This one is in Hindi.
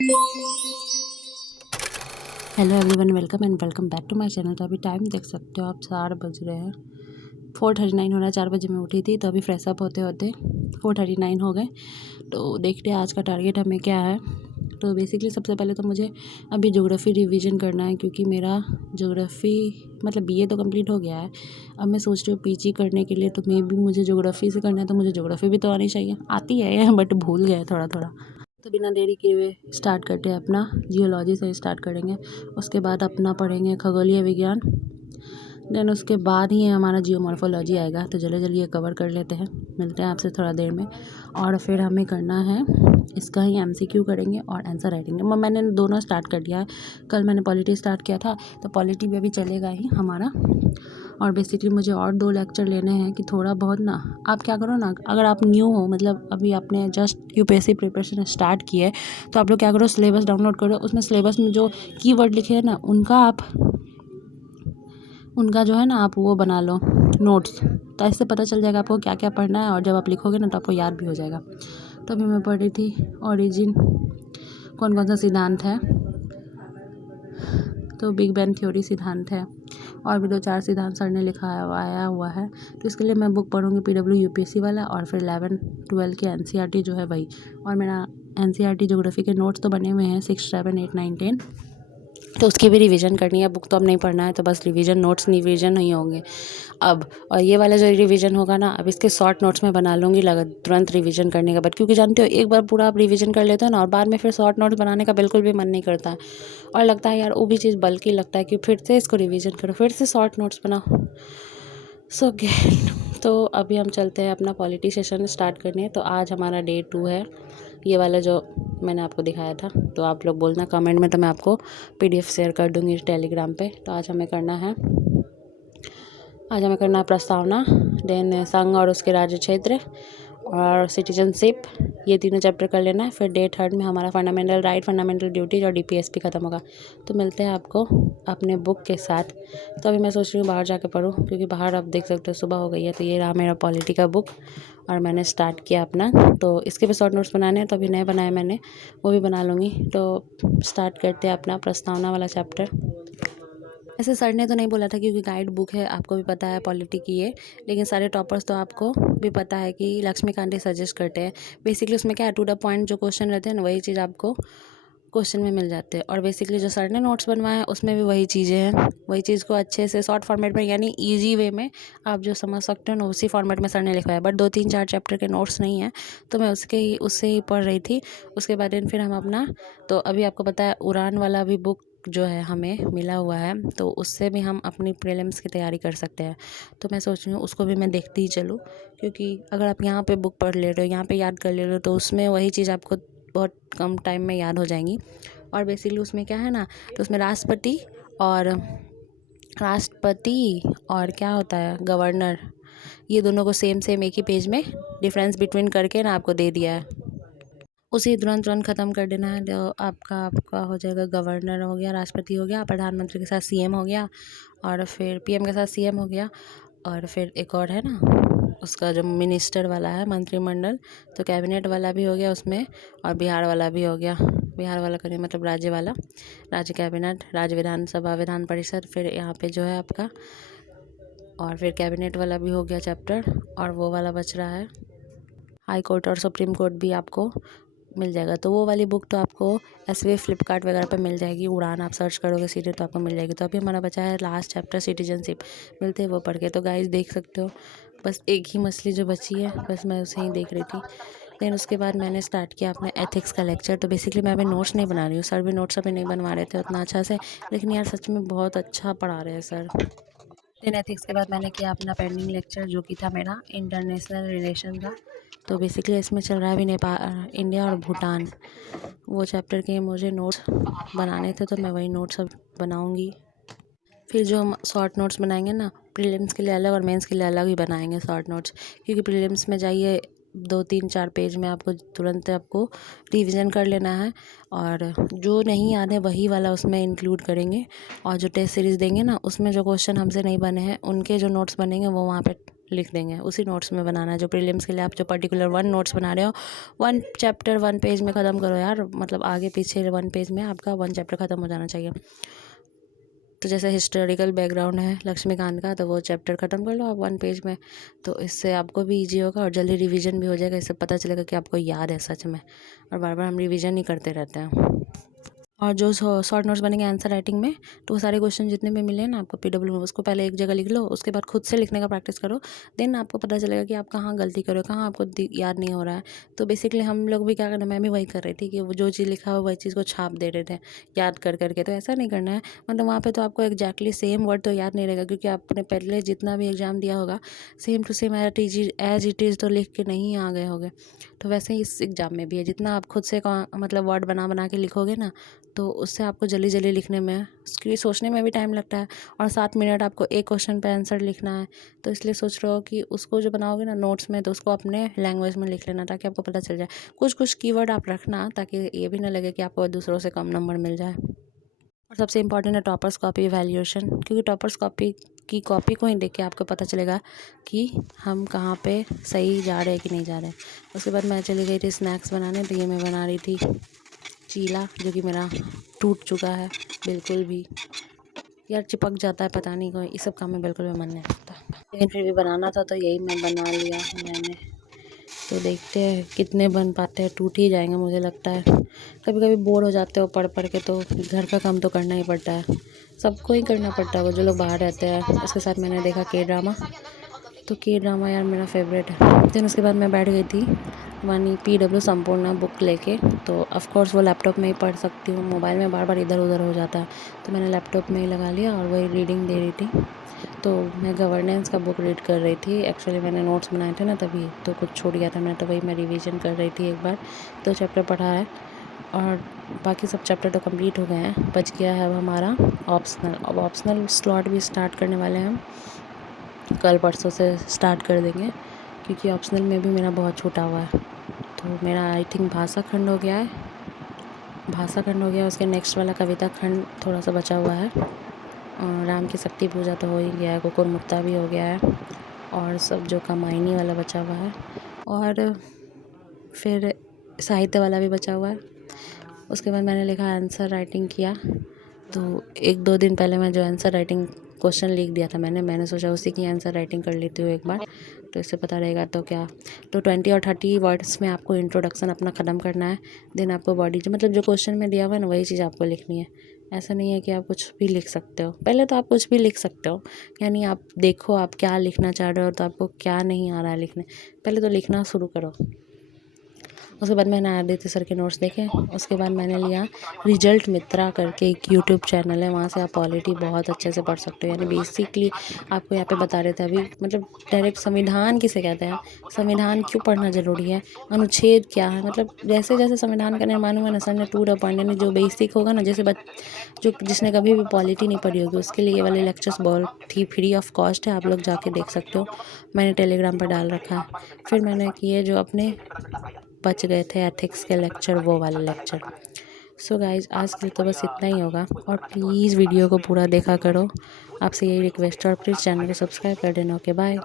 Hello everyone, welcome and welcome back to my channel. तो अभी टाइम देख सकते हो आप, 4 बज रहे हैं, 4:39 हो रहा है। 4 बजे मैं उठी थी, तो अभी फ्रेश अप होते होते 4:39 हो गए। तो देखते हैं आज का टारगेट हमें क्या है। तो बेसिकली सबसे पहले तो मुझे अभी ज्योग्राफी रिवीजन करना है, क्योंकि मेरा ज्योग्राफी मतलब बीए तो कंप्लीट हो गया है। अब मैं सोच रही हूँ पीजी करने के लिए, तो मे भी मुझे ज्योग्राफी से करना है, तो मुझे ज्योग्राफी भी तो आनी चाहिए। आती है बट भूल गए थोड़ा थोड़ा। तो बिना देरी किए हुए स्टार्ट करते हैं अपना। जियोलॉजी से स्टार्ट करेंगे, उसके बाद अपना पढ़ेंगे खगोलीय विज्ञान, देन उसके बाद ही हमारा जियोमॉर्फोलॉजी आएगा। तो जल्दी जल्दी ये कवर कर लेते हैं, मिलते हैं आपसे थोड़ा देर में। और फिर हमें करना है इसका ही एमसीक्यू करेंगे और आंसर राइटिंग। मैंने दोनों स्टार्ट कर दिया है। कल मैंने पॉलिटी स्टार्ट किया था, तो पॉलिटी भी अभी चलेगा ही हमारा। और बेसिकली मुझे और 2 लेक्चर लेने हैं कि थोड़ा बहुत ना, आप क्या करो ना, अगर आप न्यू हो, मतलब अभी आपने जस्ट यूपीएससी प्रिपरेशन स्टार्ट की है, तो आप लोग क्या करो, सिलेबस डाउनलोड करो। उसमें सिलेबस में जो कीवर्ड लिखे हैं ना, उनका जो है ना, आप वो बना लो नोट्स। तो ऐसे पता चल जाएगा आपको क्या क्या पढ़ना है, और जब आप लिखोगे ना तो आपको याद भी हो जाएगा। तो अभी मैं पढ़ रही थी ओरिजिन, कौन कौन सा सिद्धांत है। तो बिग बैंग थ्योरी सिद्धांत है, और भी 2-4 सिद्धांत सर ने लिखा आया हुआ है। तो इसके लिए मैं बुक पढ़ूंगी पीडब्ल्यू यूपीएससी वाला, और फिर 11-12 के एनसीईआरटी जो है वही। और मेरा एनसीईआरटी ज्योग्राफी के नोट्स तो बने हुए हैं 6, 7, 8, 9, 10। तो उसकी भी रिवीजन करनी है। बुक तो अब नहीं पढ़ना है, तो बस रिवीजन नोट्स रिवीजन नहीं होंगे अब। और ये वाला जो रिवीजन होगा ना, अब इसके शॉर्ट नोट्स में बना लूँगी तुरंत रिवीजन करने के बाद, क्योंकि जानते हो एक बार पूरा आप रिवीजन कर लेते हो ना, और बाद में फिर शॉर्ट नोट्स बनाने का बिल्कुल भी मन नहीं करता है। और लगता है यार वो भी चीज़ बल्कि लगता है कि फिर से इसको रिवीजन करो, फिर से शॉर्ट नोट्स बनाओ। सो तो अभी हम चलते हैं अपना पॉलिटी सेशन स्टार्ट करने। तो आज हमारा डे 2 है, ये वाला जो मैंने आपको दिखाया था। तो आप लोग बोलना कमेंट में, तो मैं आपको पीडीएफ शेयर कर दूँगी टेलीग्राम पे। तो आज हमें करना है प्रस्तावना, देन संघ और उसके राज्य क्षेत्र, और सिटीजनशिप। ये तीनों चैप्टर कर लेना है। फिर डे 3 में हमारा फंडामेंटल राइट, फंडामेंटल ड्यूटीज और डीपीएसपी ख़त्म होगा। तो मिलते हैं आपको अपने बुक के साथ। तो अभी मैं सोच रही हूँ बाहर जाके पढूँ, क्योंकि बाहर आप देख सकते हो सुबह हो गई है। तो ये रहा मेरा पॉलिटी का बुक, और मैंने स्टार्ट किया अपना। तो इसके भी शॉर्ट नोट्स बनाने हैं, तो अभी नए बनाए मैंने, वो भी बना लूँगी। तो स्टार्ट करते हैं अपना प्रस्तावना वाला चैप्टर। ऐसे सर ने तो नहीं बोला था, क्योंकि गाइड बुक है, आपको भी पता है पॉलिटी की है। लेकिन सारे टॉपर्स तो आपको भी पता है कि लक्ष्मीकांत ही सजेस्ट करते हैं। बेसिकली उसमें क्या है, टू द पॉइंट जो क्वेश्चन रहते हैं ना, वही चीज़ आपको क्वेश्चन में मिल जाते हैं। और बेसिकली जो सर ने नोट्स बनवाए हैं उसमें भी वही चीज़ें हैं, वही चीज़ को अच्छे से शॉर्ट फॉर्मेट में, यानी ईजी वे में आप जो समझ सकते हो ना, उसी फॉर्मेट में सर ने लिखा है। बट 2-3-4 चैप्टर के नोट्स नहीं है, तो मैं उससे ही पढ़ रही थी। उसके बाद फिर हम अपना, तो अभी आपको पता है उड़ान वाला भी बुक जो है हमें मिला हुआ है, तो उससे भी हम अपनी प्रीलिम्स की तैयारी कर सकते हैं। तो मैं सोच रही हूँ उसको भी मैं देखती ही चलूँ, क्योंकि अगर आप यहाँ पे बुक पढ़ ले रहे हो, यहाँ पे याद कर ले रहे हो, तो उसमें वही चीज़ आपको बहुत कम टाइम में याद हो जाएंगी। और बेसिकली उसमें क्या है ना, तो उसमें राष्ट्रपति और क्या होता है, गवर्नर, ये दोनों को सेम सेम एक ही पेज में डिफरेंस बिटवीन करके ना आपको दे दिया है। उसे तुरंत तुरंत ख़त्म कर देना है। तो आपका हो जाएगा, गवर्नर हो गया, राष्ट्रपति हो गया, प्रधानमंत्री के साथ सीएम हो गया, और फिर पीएम के साथ सीएम हो गया। और फिर एक और है ना, उसका जो मिनिस्टर वाला है, मंत्रिमंडल, तो कैबिनेट वाला भी हो गया उसमें। और बिहार वाला भी हो गया, बिहार वाला करें मतलब राज्य वाला, राज्य कैबिनेट, राज्य विधानसभा, विधान परिषद, फिर यहाँ पे जो है आपका, और फिर कैबिनेट वाला भी हो गया चैप्टर। और वो वाला बच रहा है हाई कोर्ट और सुप्रीम कोर्ट भी आपको मिल जाएगा। तो वो वाली बुक तो आपको ऐसे फ्लिपकार्ट वगैरह पे मिल जाएगी, उड़ान आप सर्च करोगे सीधे तो आपको मिल जाएगी। तो अभी हमारा बचा है लास्ट चैप्टर सिटीजनशिप, मिलते हैं वो पढ़ के। तो गाइस देख सकते हो, बस एक ही मछली जो बची है, बस मैं उसे ही देख रही थी। देन उसके बाद मैंने स्टार्ट किया अपना एथिक्स का लेक्चर। तो बेसिकली मैं अभी नोट्स नहीं बना रही हूँ, सर भी नोट्स अभी नहीं बनवा रहे थे उतना अच्छा से, लेकिन यार सच में बहुत अच्छा पढ़ा रहे हैं सर। देन एथिक्स के बाद मैंने किया अपना पेंडिंग लेक्चर, जो कि था मेरा इंटरनेशनल रिलेशन का। तो बेसिकली इसमें चल रहा है अभी नेपाल, इंडिया और भूटान, वो चैप्टर के मुझे नोट्स बनाने थे, तो मैं वही नोट्स अब बनाऊंगी। फिर जो हम शॉर्ट नोट्स बनाएंगे ना, प्रीलिम्स के लिए अलग और मेंस के लिए अलग ही बनाएंगे शॉर्ट नोट्स, क्योंकि प्रीलिम्स में जाइए 2-3-4 पेज में आपको तुरंत आपको रिवीजन कर लेना है, और जो नहीं याद है वही वाला उसमें इंक्लूड करेंगे। और जो टेस्ट सीरीज़ देंगे ना, उसमें जो क्वेश्चन हमसे नहीं बने हैं, उनके जो नोट्स बनेंगे वो वहाँ पे लिख देंगे, उसी नोट्स में बनाना है। जो प्रीलिम्स के लिए आप जो पर्टिकुलर 1 नोट्स बना रहे हो, 1 चैप्टर 1 पेज में ख़त्म करो यार, मतलब आगे पीछे 1 पेज में आपका 1 चैप्टर ख़त्म हो जाना चाहिए। तो जैसे हिस्टोरिकल बैकग्राउंड है लक्ष्मीकांत का, तो वो चैप्टर ख़त्म कर लो आप 1 पेज में। तो इससे आपको भी ईजी होगा और जल्दी रिवीजन भी हो जाएगा। इससे पता चलेगा कि आपको याद है सच में, और बार बार हम रिवीजन ही करते रहते हैं। और जो शॉर्ट नोट्स बनेंगे आंसर राइटिंग में, तो वो सारे क्वेश्चन जितने भी मिले हैं ना आपको पीडब्ल्यू में, उसको पहले एक जगह लिख लो, उसके बाद खुद से लिखने का प्रैक्टिस करो। देन आपको पता चलेगा कि आप कहाँ गलती कर रहे हो, कहाँ आपको याद नहीं हो रहा है। तो बेसिकली हम लोग भी क्या करना, मैं भी वही कर रही थी कि वो जो चीज़ लिखा हो वही चीज़ को छाप दे रहे थे याद कर करके। तो ऐसा नहीं करना है, मतलब वहाँ पर तो आपको एग्जैक्टली सेम वर्ड तो याद नहीं रहेगा, क्योंकि आपने पहले जितना भी एग्जाम दिया होगा same to same as it is तो लिख के नहीं आ गए होगे। तो वैसे ही इस एग्ज़ाम में भी है, जितना आप खुद से मतलब वर्ड बना बना के लिखोगे ना, तो उससे आपको जल्दी जल्दी लिखने में, क्योंकि सोचने में भी टाइम लगता है, और 7 मिनट आपको एक क्वेश्चन पे आंसर लिखना है। तो इसलिए सोच रहे हो कि उसको जो बनाओगे ना नोट्स में, तो उसको अपने लैंग्वेज में लिख लेना, ताकि आपको पता चल जाए। कुछ कुछ कीवर्ड आप रखना, ताकि ये भी ना लगे कि आपको दूसरों से कम नंबर मिल जाए। और सबसे इंपॉर्टेंट है टॉपर्स कॉपी वैल्यूएशन, क्योंकि टॉपर्स कॉपी की कॉपी को ही देख के आपको पता चलेगा कि हम कहाँ पे सही जा रहे हैं कि नहीं जा रहे हैं। उसके बाद मैं चली गई थी स्नैक्स बनाने, तो ये मैं बना रही थी चीला, जो कि मेरा टूट चुका है बिल्कुल भी। यार चिपक जाता है, पता नहीं, कोई इस सब काम में बिल्कुल भी मन नहीं करता, लेकिन फिर भी बनाना था तो यही मैं बना लिया मैंने। तो देखते हैं कितने बन पाते हैं, टूट ही जाएंगे मुझे लगता है। कभी कभी बोर हो जाते हो पढ़ पढ़ के, तो घर का काम तो करना ही पड़ता है, सबको ही करना पड़ता है, वो जो लोग बाहर रहते हैं। उसके साथ मैंने देखा के ड्रामा, तो के ड्रामा यार मेरा फेवरेट है। देन उसके बाद मैं बैठ गई थी वानी पीडब्ल्यू संपूर्ण बुक लेके। तो ऑफकोर्स वो लैपटॉप में ही पढ़ सकती हूँ, मोबाइल में बार बार इधर उधर हो जाता है, तो मैंने लैपटॉप में ही लगा लिया और वही रीडिंग दे रही थी। तो मैं गवर्नेंस का बुक रीड कर रही थी। एक्चुअली मैंने नोट्स बनाए थे ना तभी, तो कुछ छूट गया था मैं, तो वही मैं रिवीजन कर रही थी एक बार। 2 चैप्टर पढ़ा है और बाकी सब चैप्टर तो कंप्लीट हो गए हैं। बच गया है अब हमारा ऑप्शनल। अब ऑप्शनल स्लॉट भी स्टार्ट करने वाले हैं हम, कल परसों से स्टार्ट कर देंगे, क्योंकि ऑप्शनल में भी मेरा बहुत छूटा हुआ है। तो मेरा आई थिंक भाषा खंड हो गया है, उसके नेक्स्ट वाला कविता खंड थोड़ा सा बचा हुआ है, और राम की शक्ति पूजा तो हो ही गया है, कुकुर मुत्ता भी हो गया है, और सब जो कमायनी वाला बचा हुआ है, और फिर साहित्य वाला भी बचा हुआ है। उसके बाद मैंने लिखा आंसर राइटिंग किया। तो 1-2 दिन पहले मैं जो आंसर राइटिंग क्वेश्चन लिख दिया था मैंने सोचा उसी की आंसर राइटिंग कर लेती हूँ एक बार, तो इससे पता रहेगा। तो क्या, तो 20 और 30 वर्ड्स में आपको इंट्रोडक्शन अपना ख़त्म करना है। देन आपको बॉडी जो मतलब जो क्वेश्चन में दिया हुआ है ना, वही चीज़ आपको लिखनी है। ऐसा नहीं है कि आप कुछ भी लिख सकते हो, पहले तो आप कुछ भी लिख सकते हो, यानी आप देखो आप क्या लिखना चाह रहे हो, तो आपको क्या नहीं आ रहा है लिखने, पहले तो लिखना शुरू करो। उसके बाद मैंने आदित्य सर के नोट्स देखे। उसके बाद मैंने लिया रिजल्ट मित्रा करके एक यूट्यूब चैनल है, वहाँ से आप पॉलिटी बहुत अच्छे से पढ़ सकते हो। यानी बेसिकली आपको यहाँ पे बता रहे थे अभी, मतलब डायरेक्ट संविधान किसे कहते हैं, संविधान क्यों पढ़ना ज़रूरी है, अनुच्छेद क्या है, मतलब जैसे जैसे संविधान का निर्माण हुआ ना सर ने टू द पॉइंट, यानी जो बेसिक होगा ना, जैसे जो जिसने कभी भी पॉलिटी नहीं पढ़ी होगी उसके लिए ये वाले लेक्चर्स बहुत ही फ्री ऑफ कॉस्ट है, आप लोग जाके देख सकते हो, मैंने टेलीग्राम पर डाल रखा है। फिर मैंने किए जो अपने बच गए थे एथिक्स के लेक्चर, वो वाले लेक्चर। सो गाइज आज के लिए तो बस इतना ही होगा, और प्लीज़ वीडियो को पूरा देखा करो, आपसे यही रिक्वेस्ट है, और प्लीज़ चैनल को सब्सक्राइब कर देना। Okay bye.